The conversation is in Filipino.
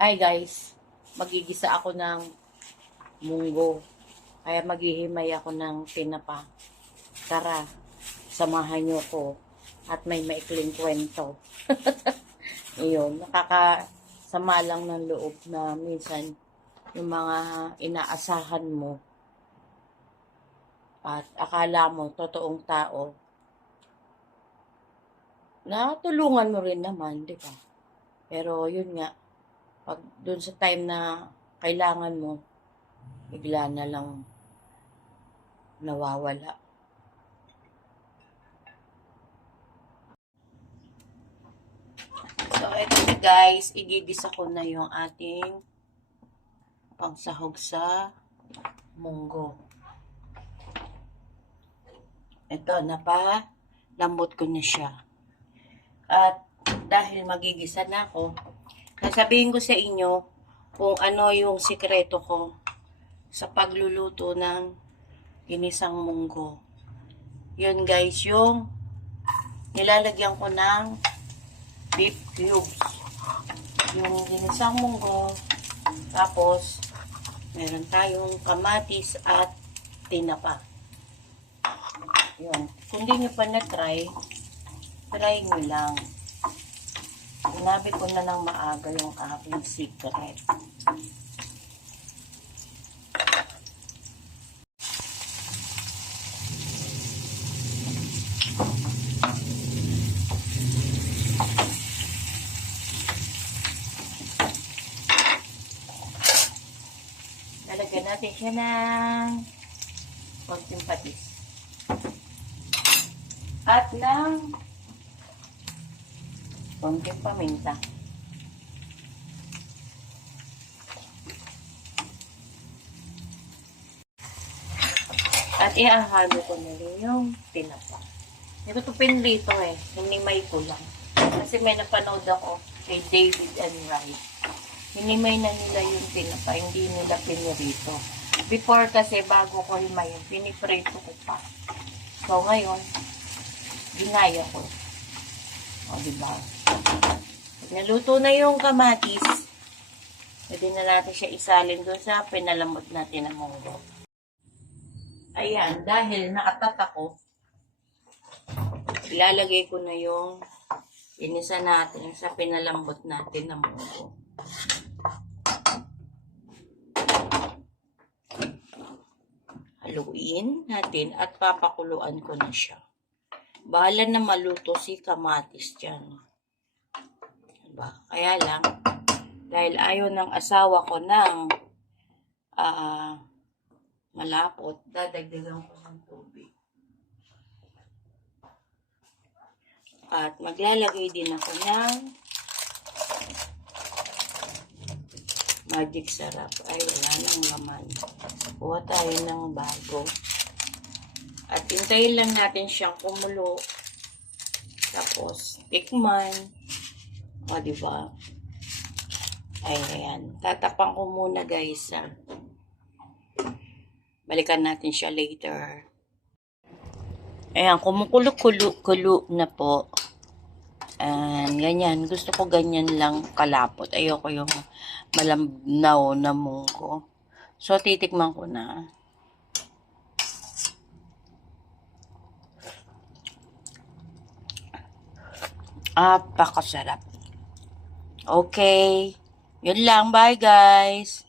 Ay guys, magigisa ako ng munggo. Kaya maghihimay ako ng tinapa. Tara, samahan niyo ko. At may maikling kwento. Iyon, nakakasama lang ng loob na minsan yung mga inaasahan mo at akala mo totoong tao na tulungan mo rin naman, di ba? Pero yun nga, pag dun sa time na kailangan mo, bigla na lang nawawala. So, na guys, igigisa ko na yung ating pangsahog sa munggo. Ito, napa, lambot ko na siya. At dahil magigisa na ako, sasabihin ko sa inyo kung ano yung sikreto ko sa pagluluto ng ginisang munggo. Yun guys, yung nilalagyan ko ng beef cubes. Yung ginisang munggo, tapos meron tayong kamatis at tinapa. Yun. Kung di nyo pa na-try, try nyo lang. Sinabi ko na lang maaga yung aking secret. Lalagyan natin siya ng konting patis. At ng konting paminta. At iahalo ko na rin yung tinapa. Ito pinrito eh. Hinimay ko lang. Kasi may napanood ako kay David and Wright. Hinimay na nila yung tinapa. Hindi nila pinirito. Before kasi bago ko himayin, piniprito ko pa. So ngayon, ginaya ko. O, diba? Naluto na yung kamatis. Pwede na natin siya isalin doon sa pinalambot natin ng munggo. Ayan, dahil nakatat ako, ilalagay ko na yung inisa natin sa pinalambot natin ng munggo. Haluin natin at papakuluan ko na siya. Bahala na maluto si kamatis dyan. Diba? Kaya lang, dahil ayaw ng asawa ko ng ah malapot, dadagdagan ko ng tubig. At maglalagay din ako ng magic sarap. Ay, wala nang laman. Kuha tayo ng bago. At hintayin lang natin siyang kumulo. Tapos, tikman. O, diba? Ay, ayan. Tatapang ko muna, guys. Ah. Balikan natin siya later. Ayan, kumukulo-kulo-kulo na po. And, ganyan. Gusto ko ganyan lang kalapot. Ayoko yung malambnaw na munggo. So, titikman ko na. Apakasarap. Okay. Yun lang. Bye, guys.